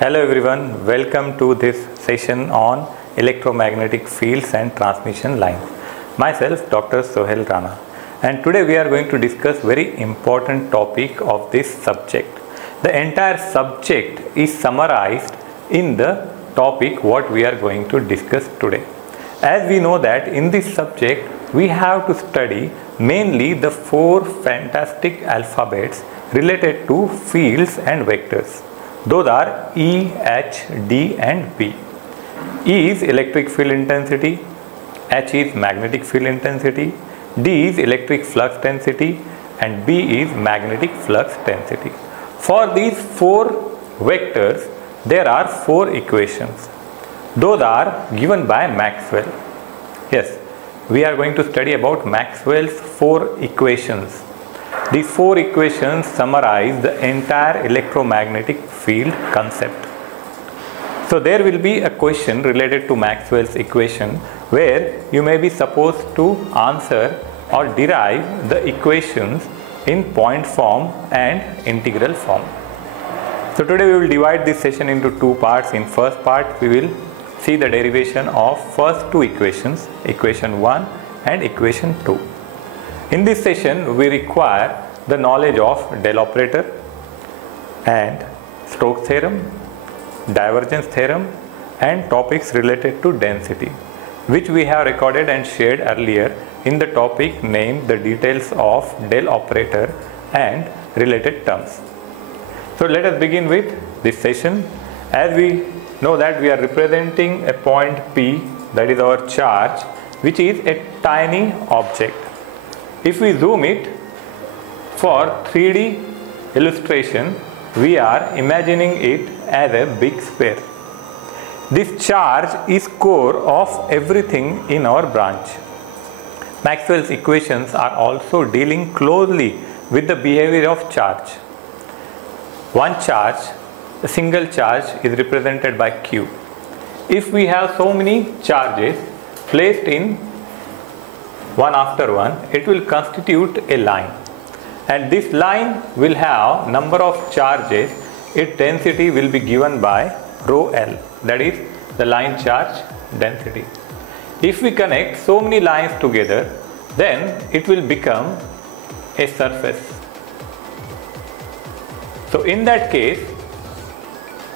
Hello everyone, welcome to this session on electromagnetic fields and transmission lines. Myself Dr. Sohail Rana, and today we are going to discuss very important topic of this subject. The entire subject is summarized in the topic what we are going to discuss today. As we know that in this subject we have to study mainly the four fantastic alphabets related to fields and vectors. Those are E, H, D and B. E is electric field intensity, H is magnetic field intensity, D is electric flux density and B is magnetic flux density. For these four vectors there are four equations. Those are given by Maxwell. Yes, we are going to study about Maxwell's four equations. These four equations summarize the entire electromagnetic field concept. So there will be a question related to Maxwell's equation where you may be supposed to answer or derive the equations in point form and integral form. So today we will divide this session into two parts. In first part we will see the derivation of first two equations, equation 1 and equation 2. In this session we require the knowledge of del operator and Stokes theorem, divergence theorem and topics related to density, which we have recorded and shared earlier in the topic named the details of del operator and related terms. So let us begin with this session. As we know that we are representing a point P, that is our charge, which is a tiny object. If we zoom it for 3D illustration, we are imagining it as a big sphere. This charge is core of everything in our branch. Maxwell's equations are also dealing closely with the behavior of charge. One charge, a single charge, is represented by Q. If we have so many charges placed in one after one, it will constitute a line, and this line will have number of charges. Its density will be given by rho L, that is the line charge density. If we connect so many lines together, then it will become a surface. So in that case,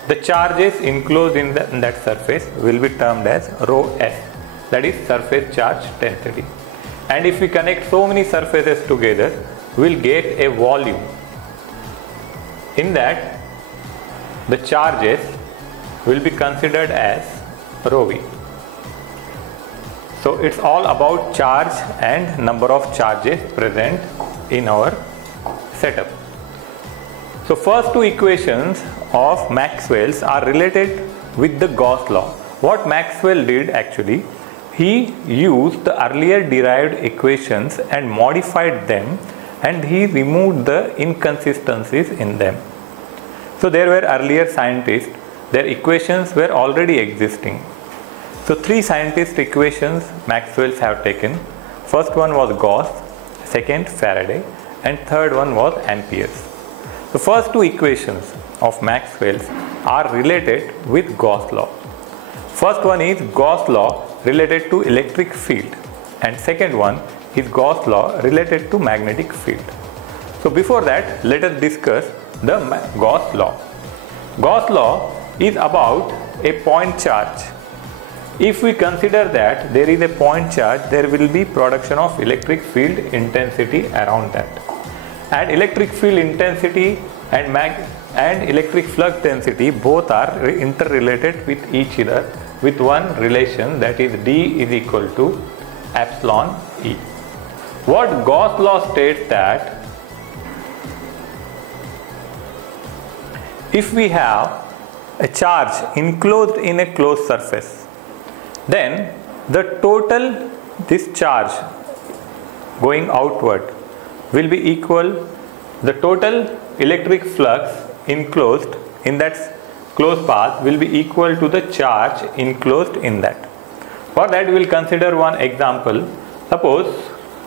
the charges enclosed in that surface will be termed as rho S, that is surface charge density. And if we connect so many surfaces together, we will get a volume. In that, the charges will be considered as rho V. So it's all about charge and number of charges present in our setup. So first two equations of Maxwell's are related with the Gauss law. What Maxwell did actually, he used the earlier derived equations and modified them, and he removed the inconsistencies in them. So there were earlier scientists, their equations were already existing. So three scientist equations Maxwell's have taken. First one was Gauss, second Faraday, and third one was Ampere's. The first two equations of Maxwell's are related with Gauss law. First one is Gauss law related to electric field, and second one is Gauss law related to magnetic field. So before that, let us discuss the Gauss law. Gauss law is about a point charge. If we consider that there is a point charge, there will be production of electric field intensity around that. And electric field intensity and electric flux density both are interrelated with each other with one relation, that is D is equal to epsilon E. What Gauss law states that if we have a charge enclosed in a closed surface, then the total this charge going outward will be equal, the total electric flux enclosed in that closed path will be equal to the charge enclosed in that. For that we will consider one example. Suppose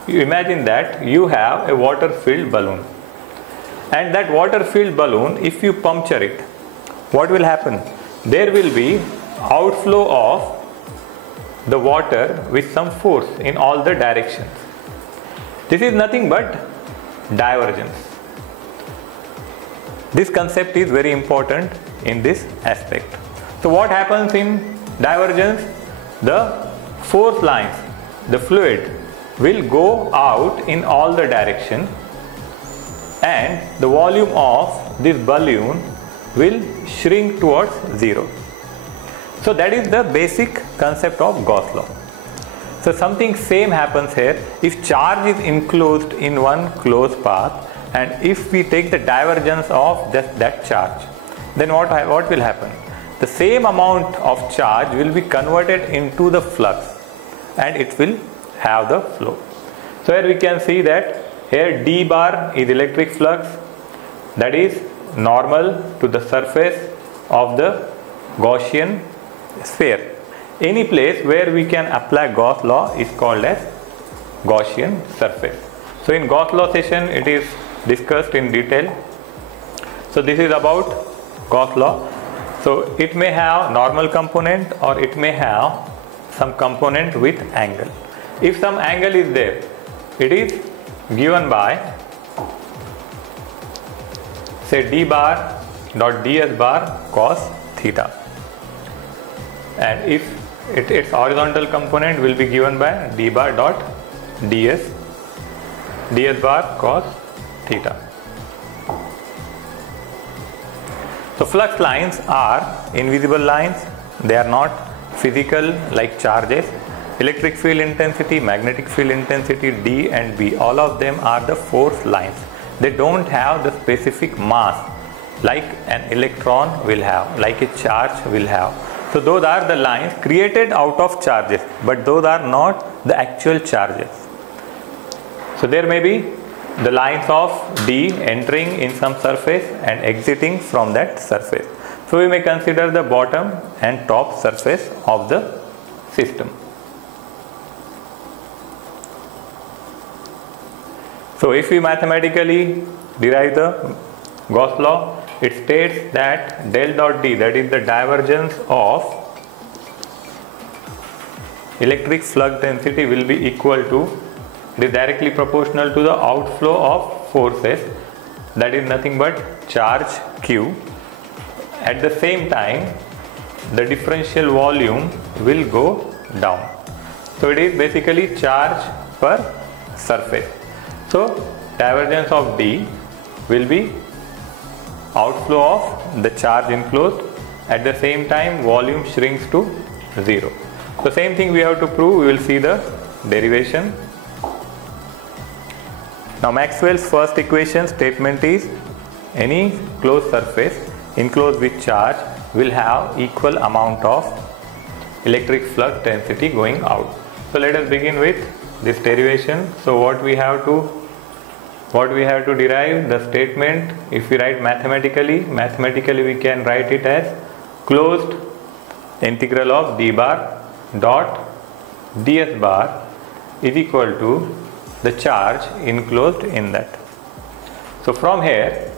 you imagine that you have a water filled balloon, and that water filled balloon, if you puncture it, what will happen? There will be outflow of the water with some force in all the directions. This is nothing but divergence. This concept is very important in this aspect. So what happens in divergence? The force lines, the fluid will go out in all the direction, and the volume of this balloon will shrink towards zero. So that is the basic concept of Gauss law. So something same happens here. If charge is enclosed in one closed path, and if we take the divergence of that charge, then what will happen? The same amount of charge will be converted into the flux, and it will have the flow. So here we can see that here d bar is electric flux, that is normal to the surface of the Gaussian sphere. Any place where we can apply Gauss law is called as Gaussian surface. So in Gauss law session it is discussed in detail. So this is about Gauss law. So it may have normal component or it may have some component with angle. If some angle is there, it is given by, say, d bar dot ds bar cos theta, and if its horizontal component will be given by d bar dot ds bar cos theta. So flux lines are invisible lines. They are not physical like charges. Electric field intensity, magnetic field intensity, D and B, all of them are the force lines. They don't have the specific mass like an electron will have, like a charge will have. So those are the lines created out of charges, but those are not the actual charges. So there may be the lines of D entering in some surface and exiting from that surface. So we may consider the bottom and top surface of the system. So if we mathematically derive the Gauss law, it states that del dot D, that is the divergence of electric flux density, will be equal to, it is directly proportional to the outflow of forces, that is nothing but charge Q. At the same time, the differential volume will go down. So it is basically charge per surface. So divergence of D will be outflow of the charge enclosed, at the same time volume shrinks to zero. So same thing we have to prove. We will see the derivation. Now Maxwell's first equation statement is any closed surface enclosed with charge will have equal amount of electric flux density going out. So let us begin with this derivation. So what we have to derive the statement. If we write mathematically we can write it as closed integral of d bar dot ds bar is equal to the charge enclosed in that. So from here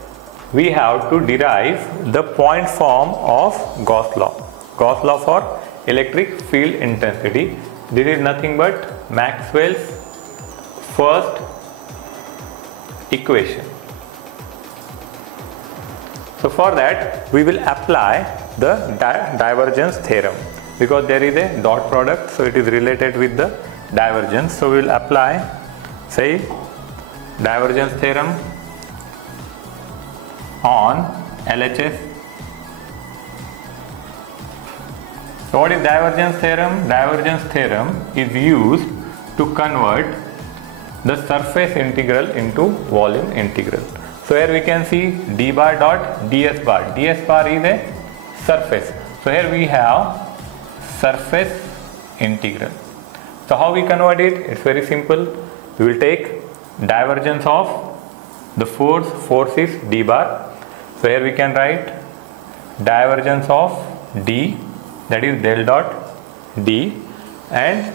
we have to derive the point form of Gauss law. Gauss law for electric field intensity. This is nothing but Maxwell's first equation. So for that we will apply the divergence theorem, because there is a dot product, so it is related with the divergence. So we will apply, say, divergence theorem on LHS. So what is divergence theorem? Divergence theorem is used to convert the surface integral into volume integral. So here we can see d bar dot ds bar. ds bar is a surface. So here we have surface integral. So how we convert it? It's very simple. We will take divergence of the force is d bar. So here we can write divergence of d, that is del dot d, and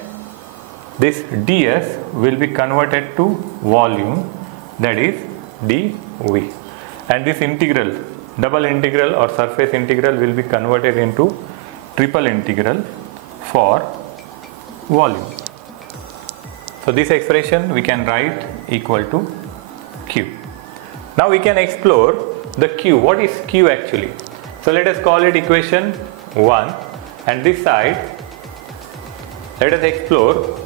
this ds will be converted to volume, that is dv, and this integral double integral or surface integral will be converted into triple integral for volume. So this expression we can write equal to Q. Now we can explore the Q. What is Q actually? So let us call it equation 1, and this side let us explore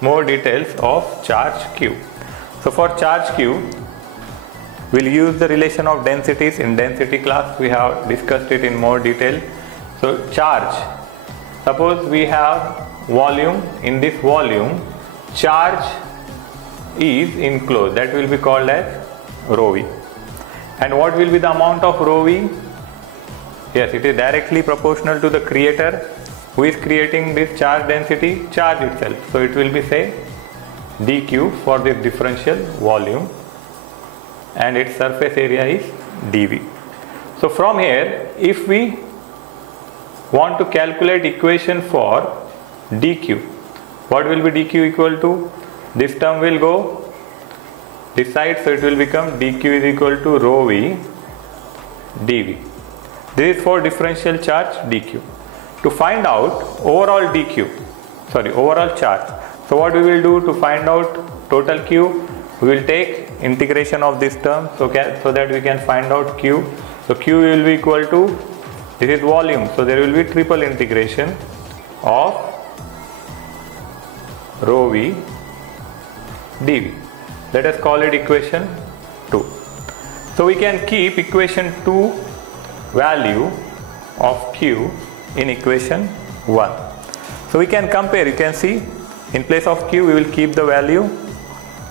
more details of charge Q. So for charge Q, we'll use the relation of densities. In density class we have discussed it in more detail. So charge, suppose we have volume. In this volume, charge is enclosed, that will be called as rho v. And what will be the amount of rho v? Yes, it is directly proportional to the creator. Who is creating this charge density? Charge itself. So it will be, say, dq for this differential volume, and its surface area is dv. So from here, if we want to calculate equation for dq, what will be dq equal to? This term will go this side, so it will become dq is equal to rho v dv. This is for differential charge dq. To find out overall charge, so what we will do to find out total q? We will take integration of this term, so that we can find out q. So q will be equal to, this is volume, so there will be triple integration of rho v dv. Let us call it equation 2. So we can keep equation 2 value of q in equation 1. So we can compare. You can see, in place of q we will keep the value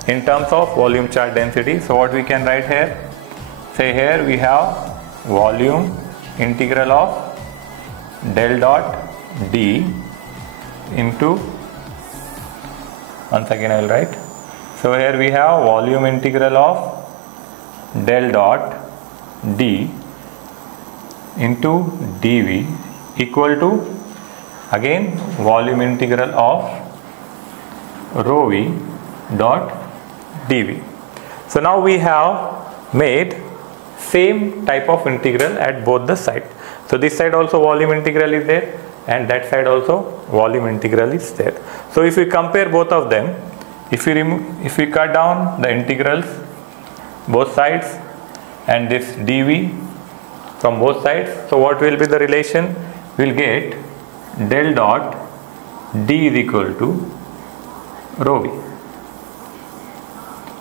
in terms of volume charge density. So what we can write here? Say here we have volume integral of del dot d into, once again I will write. So here we have volume integral of del dot d into dv equal to, again, volume integral of rho v dot dv. So now we have made same type of integral at both the sides. So this side also volume integral is there, and that side also volume integral is there. So if we compare both of them, if we cut down the integrals both sides and this dv from both sides, so what will be the relation? We will get del dot d is equal to rho v.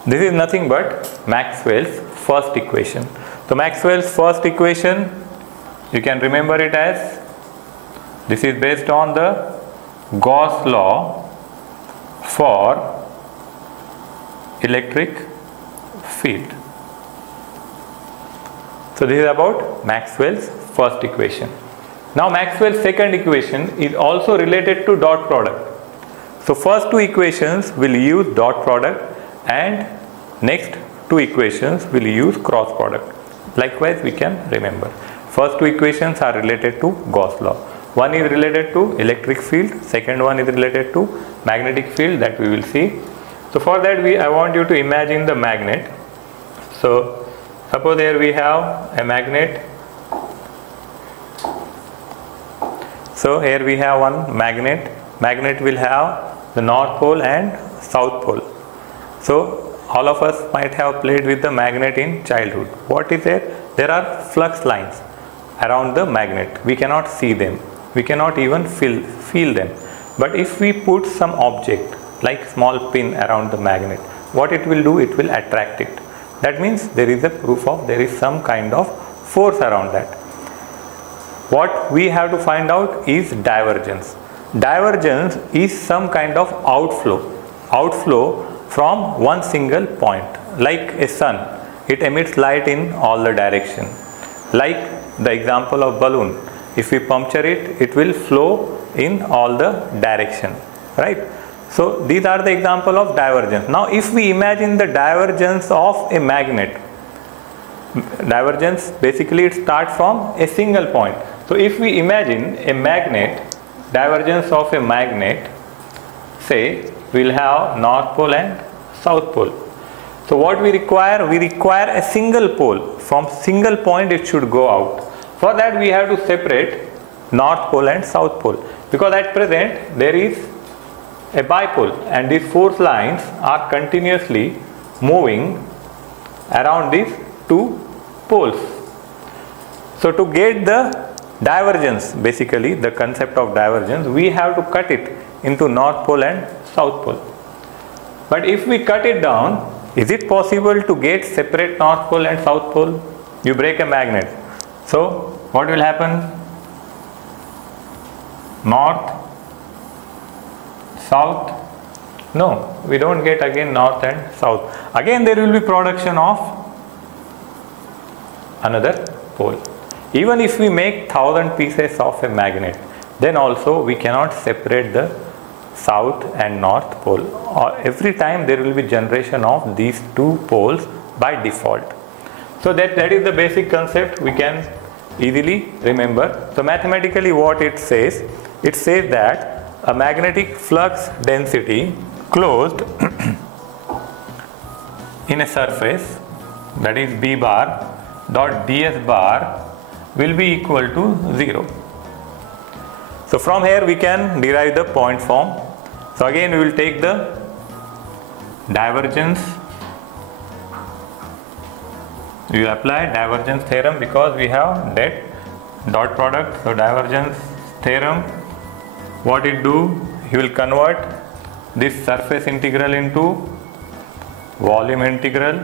This is nothing but Maxwell's first equation. So Maxwell's first equation, you can remember it as, this is based on the Gauss law for electric field. So this is about Maxwell's first equation. Now Maxwell's second equation is also related to dot product. So first two equations will use dot product, and next two equations will use cross product. Likewise we can remember. First two equations are related to Gauss law. One is related to electric field, second one is related to magnetic field, that we will see. So for that I want you to imagine the magnet. So suppose here we have a magnet. So here we have one magnet. Magnet will have the north pole and south pole. So all of us might have played with the magnet in childhood. What is there? There are flux lines around the magnet. We cannot see them. We cannot even feel them. But if we put some object like small pin around the magnet, what it will do? It will attract it. That means there is a proof of there is some kind of force around that. What we have to find out is divergence. Divergence is some kind of outflow from one single point. Like a sun, it emits light in all the direction. Like the example of balloon, if we puncture it, it will flow in all the direction, right? So these are the example of divergence. Now if we imagine the divergence of a magnet, divergence basically it starts from a single point. So if we imagine a magnet, divergence of a magnet, say we will have north pole and south pole. So what we require? We require a single pole. From single point it should go out. For that we have to separate north pole and south pole, because at present there is a bipole and these force lines are continuously moving around these two poles. So to get the divergence, basically the concept of divergence, we have to cut it into north pole and south pole. But if we cut it down, is it possible to get separate north pole and south pole? You break a magnet. So what will happen? North, south? No, we don't get again north and south. Again there will be production of another pole. Even if we make 1000 pieces of a magnet, then also we cannot separate the south and north pole. Or every time there will be generation of these two poles by default. So that is the basic concept we can easily remember. So mathematically what it says that a magnetic flux density closed in a surface, that is B bar dot ds bar, will be equal to 0. So from here we can derive the point form. So again we will take the divergence. We will apply divergence theorem because we have that dot product. So divergence theorem, what it do? He will convert this surface integral into volume integral.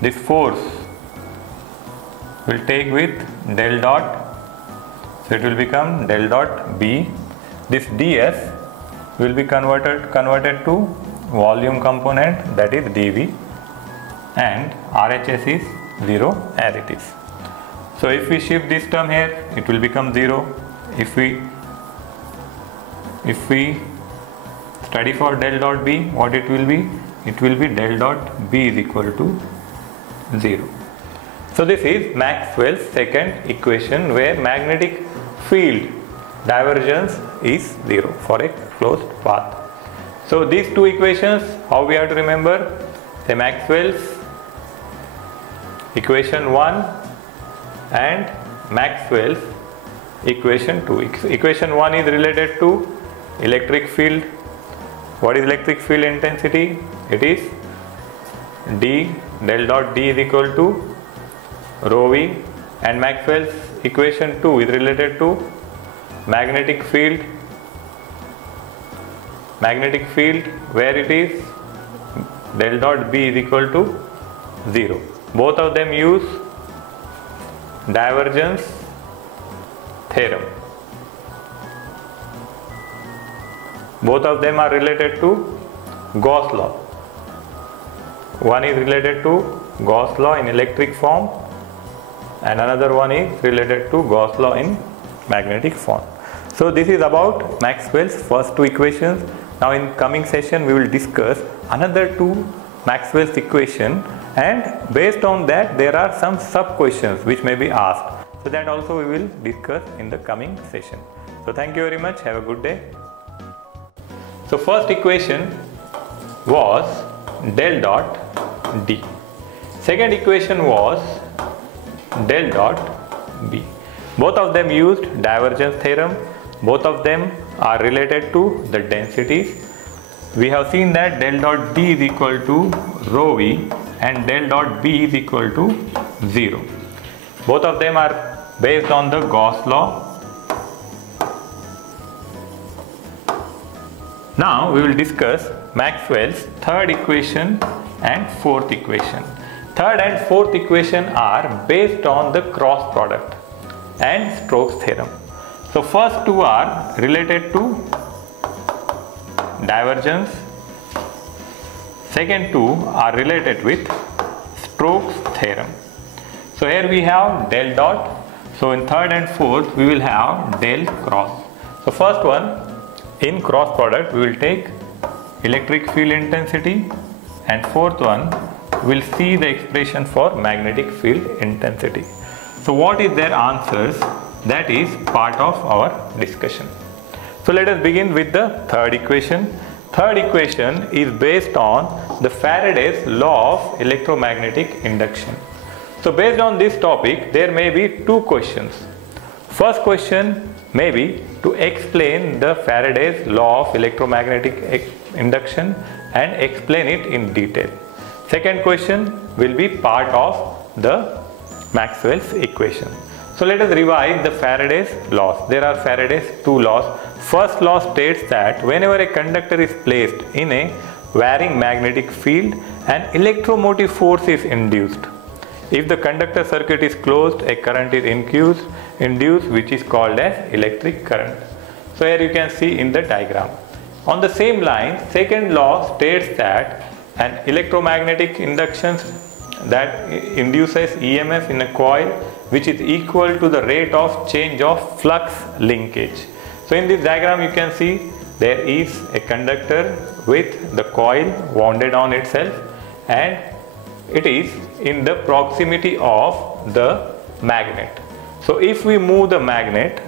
This force will take with del dot, so it will become del dot B. This ds will be converted to volume component, that is dV, and RHS is 0 as it is. So if we shift this term here, it will become 0. If we study for del dot B, what it will be? It will be del dot B is equal to 0. So this is Maxwell's second equation, where magnetic field divergence is 0 for a closed path. So these two equations, how we have to remember? The Maxwell's equation 1 and Maxwell's equation 2. Equation 1 is related to electric field. What is electric field intensity? It is D, del dot D is equal to rho v, and Maxwell's equation 2 is related to magnetic field, where it is del dot B is equal to 0. Both of them use divergence theorem. Both of them are related to Gauss law. One is related to Gauss law in electric form, and another one is related to Gauss law in magnetic form. So this is about Maxwell's first two equations. Now in coming session we will discuss another two Maxwell's equation, and based on that there are some sub questions which may be asked. So that also we will discuss in the coming session. So thank you very much. Have a good day. So first equation was del dot D. Second equation was del dot B. Both of them used divergence theorem. Both of them are related to the densities. We have seen that del dot D is equal to rho v and del dot B is equal to 0. Both of them are based on the Gauss law. Now we will discuss Maxwell's third equation and fourth equation. Third and fourth equation are based on the cross product and Stokes theorem. So first two are related to divergence. Second two are related with Stokes theorem. So here we have del dot. So in third and fourth we will have del cross. So first one, in cross product we will take electric field intensity, and fourth one will see the expression for magnetic field intensity. So what is their answers? That is part of our discussion. So let us begin with the third equation. Third equation is based on the Faraday's law of electromagnetic induction. So based on this topic, there may be two questions. First question may be to explain the Faraday's law of electromagnetic induction and explain it in detail. Second question will be part of the Maxwell's equation. So let us revise the Faraday's laws. There are Faraday's two laws. First law states that whenever a conductor is placed in a varying magnetic field, an electromotive force is induced. If the conductor circuit is closed, a current is induced which is called as electric current. So here you can see in the diagram. On the same line, second law states that an electromagnetic induction that induces EMF in a coil which is equal to the rate of change of flux linkage. So in this diagram you can see there is a conductor with the coil wounded on itself, and it is in the proximity of the magnet. So if we move the magnet,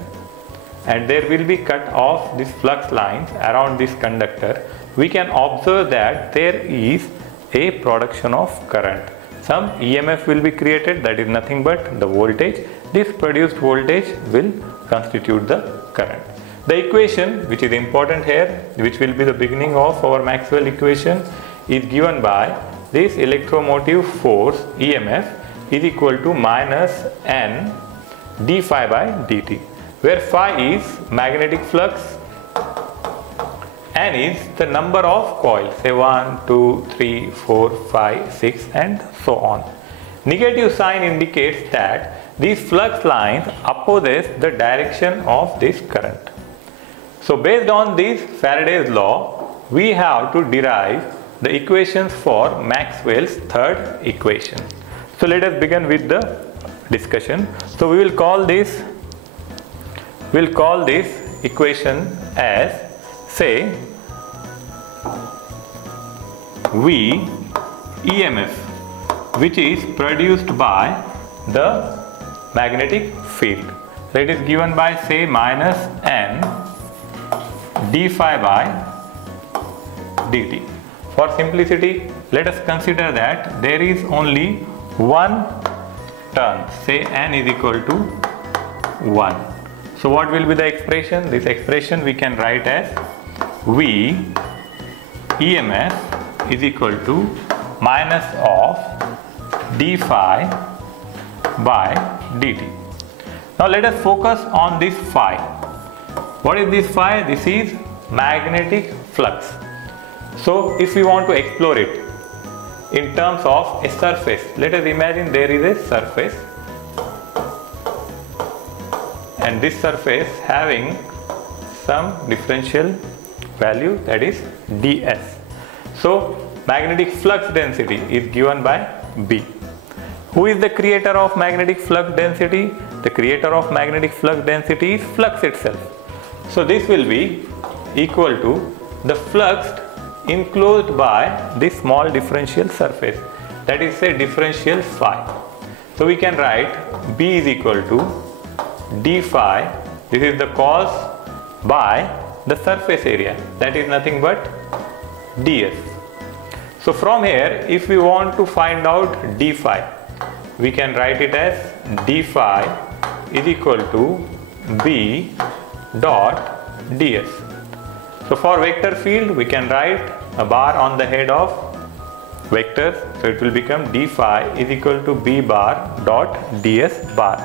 and there will be cut off these flux lines around this conductor, we can observe that there is a production of current. Some EMF will be created, that is nothing but the voltage. This produced voltage will constitute the current. The equation which is important here, which will be the beginning of our Maxwell equation, is given by this electromotive force EMF is equal to minus N d phi by dt, where phi is magnetic flux, N is the number of coils, say 1, 2, 3, 4, 5, 6 and so on. Negative sign indicates that these flux lines opposes the direction of this current. So based on this Faraday's law, we have to derive the equations for Maxwell's third equation. So let us begin with the discussion. So we will call this equation as, say, V EMF, which is produced by the magnetic field. That is given by, say, minus N d phi by dt. For simplicity, let us consider that there is only one turn, say N is equal to 1. So what will be the expression? This expression we can write as V EMF is equal to minus of d phi by dt. Now let us focus on this phi. What is this phi? This is magnetic flux. So if we want to explore it in terms of a surface, let us imagine there is a surface, and this surface having some differential value, that is ds. So magnetic flux density is given by B. Who is the creator of magnetic flux density? The creator of magnetic flux density is flux itself. So this will be equal to the flux enclosed by this small differential surface, that is, say, differential phi. So we can write B is equal to d phi, this is the cos, by the surface area, that is nothing but ds. So from here, if we want to find out d phi, we can write it as d phi is equal to B dot ds. So for vector field, we can write a bar on the head of vectors. So it will become d phi is equal to B bar dot ds bar.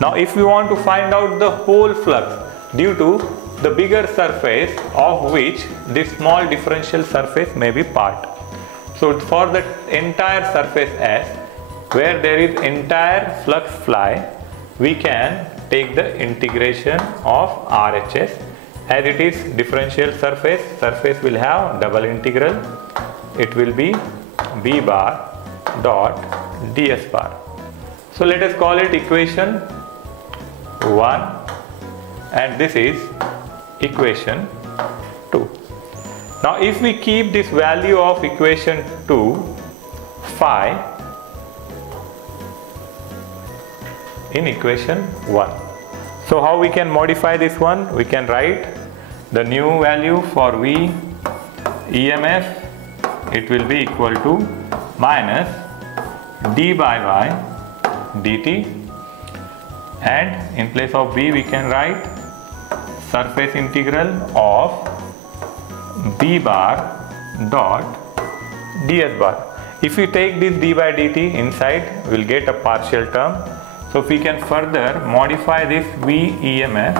Now if we want to find out the whole flux due to the bigger surface of which this small differential surface may be part. So for the entire surface S, where there is entire flux phi, we can take the integration of RHS. As it is differential surface will have double integral. It will be B bar dot ds bar. So let us call it equation 1, and this is equation 2. Now if we keep this value of equation 2 phi in equation 1. So how we can modify this one? We can write the new value for V EMF it will be equal to minus d by y dt, and in place of b we can write surface integral of b bar dot ds bar. If we take this d by dt inside, we will get a partial term. So we can further modify this v EMF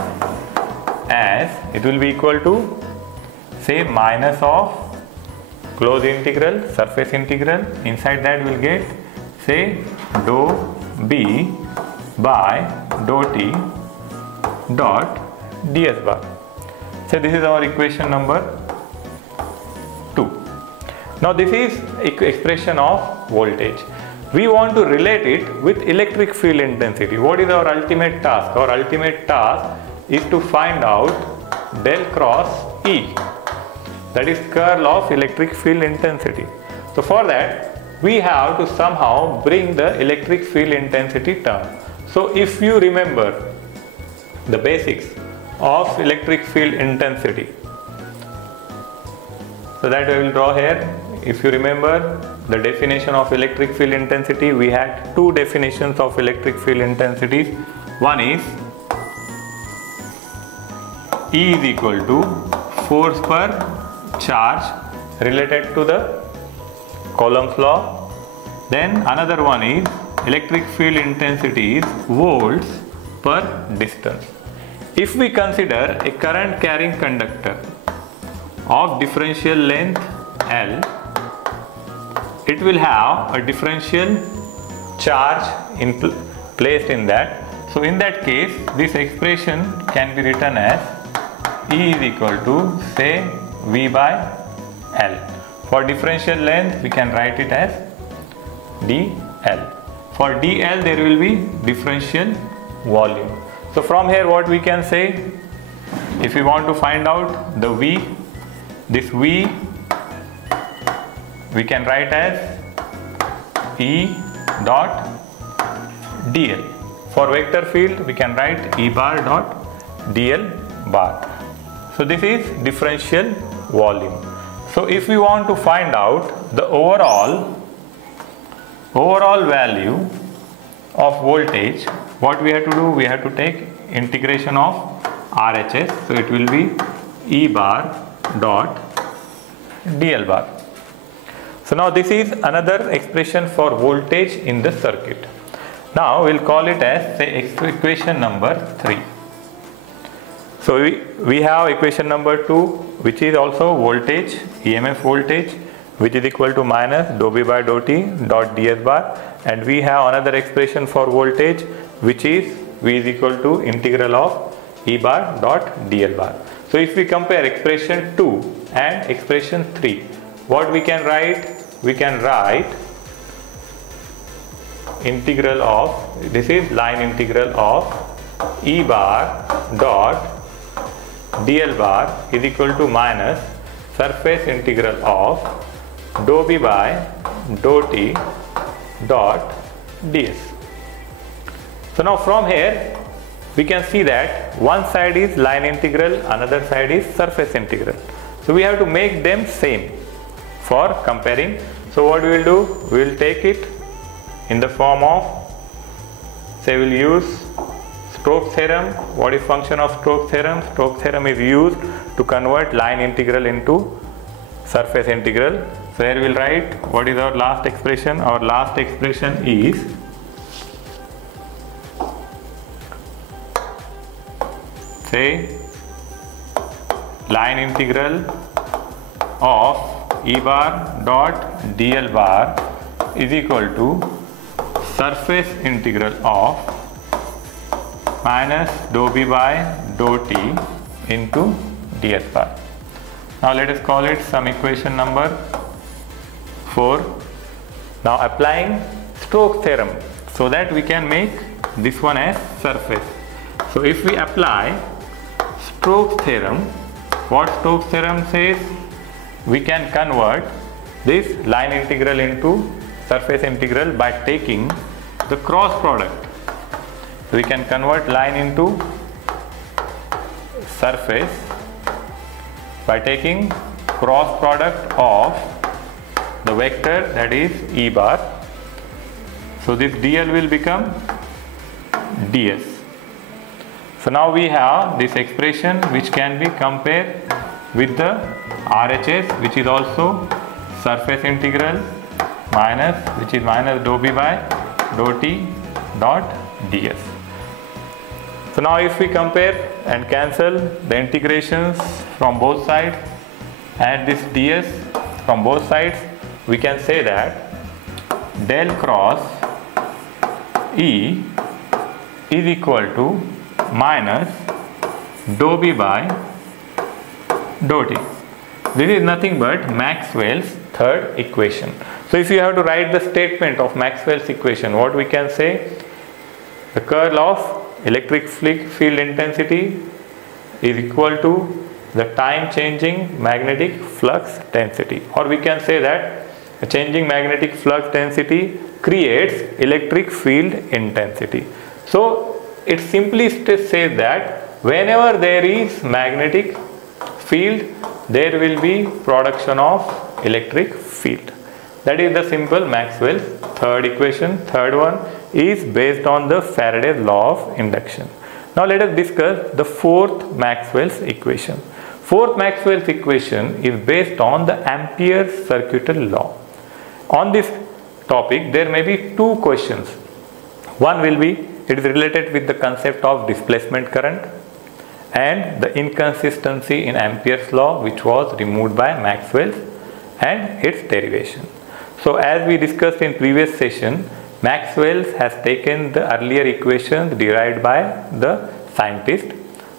as it will be equal to, say, minus of closed integral surface integral. Inside that we will get, say, dou b by dou t dot ds bar. So this is our equation number 2. Now this is expression of voltage. We want to relate it with electric field intensity. What is our ultimate task? Our ultimate task is to find out del cross E, that is curl of electric field intensity. So for that we have to somehow bring the electric field intensity term. So if you remember the basics of electric field intensity, so that I will draw here. If you remember the definition of electric field intensity, we had two definitions of electric field intensity. One is E is equal to force per charge related to the Coulomb's law. Then another one is electric field intensity is volts per distance. If we consider a current carrying conductor of differential length L, it will have a differential charge placed in that. So in that case, this expression can be written as E is equal to, say, V by L. For differential length we can write it as dL. For dL there will be differential volume. So from here what we can say, if we want to find out the V, this V we can write as E dot dl. For vector field we can write E bar dot dl bar. So this is differential volume. So if we want to find out the overall value of voltage, what we have to do, we have to take integration of RHS. So it will be E bar dot dl bar. So now this is another expression for voltage in the circuit. Now we'll call it as, say, equation number 3. So we have equation number 2, which is also voltage, EMF voltage, which is equal to minus dou b by dou t dot ds bar, and we have another expression for voltage, which is V is equal to integral of E bar dot dl bar. So if we compare expression 2 and expression 3, what we can write? We can write integral of, this is line integral of E bar dot dl bar is equal to minus surface integral of dou b by dou t dot ds. So now from here we can see that one side is line integral, another side is surface integral. So we have to make them same for comparing. So what we will do, we will take it in the form of, say, we will use Stokes theorem. What is function of Stokes theorem? Stokes theorem is used to convert line integral into surface integral. So here we will write what is our last expression. Our last expression is say line integral of E bar dot dl bar is equal to surface integral of minus dou b by dou t into ds bar. Now let us call it some equation number 4. Now applying Stokes theorem, so that we can make this one as surface. So if we apply Stokes theorem, what Stokes theorem says, we can convert this line integral into surface integral by taking the cross product. We can convert line into surface by taking cross product of the vector that is E bar. So this dl will become ds. So now we have this expression which can be compared with the RHS, which is also surface integral minus, which is minus dou b by dou t dot ds. So now if we compare and cancel the integrations from both sides and this ds from both sides, we can say that del cross E is equal to minus dou b by dou t. This is nothing but Maxwell's third equation. So if you have to write the statement of Maxwell's equation, what we can say? The curl of electric field intensity is equal to the time changing magnetic flux density, or we can say that a changing magnetic flux density creates electric field intensity. So it simply says that whenever there is magnetic field, there will be production of electric field. That is the simple Maxwell's third equation. Third one is based on the Faraday's law of induction. Now let us discuss the fourth Maxwell's equation. Fourth Maxwell's equation is based on the Ampere's circuital law. On this topic there may be two questions. One will be, it is related with the concept of displacement current and the inconsistency in Ampere's law, which was removed by Maxwell, and its derivation. So as we discussed in previous session, Maxwell has taken the earlier equations derived by the scientist.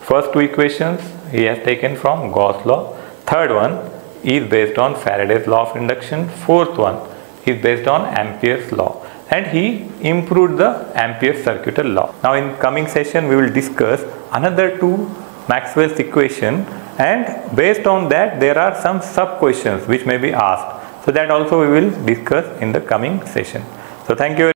First two equations he has taken from Gauss law. Third one is based on Faraday's law of induction. Fourth one is based on Ampere's law, and he improved the Ampere's circuital law. Now in coming session we will discuss another two Maxwell's equation, and based on that there are some sub questions which may be asked. So that also we will discuss in the coming session. So thank you.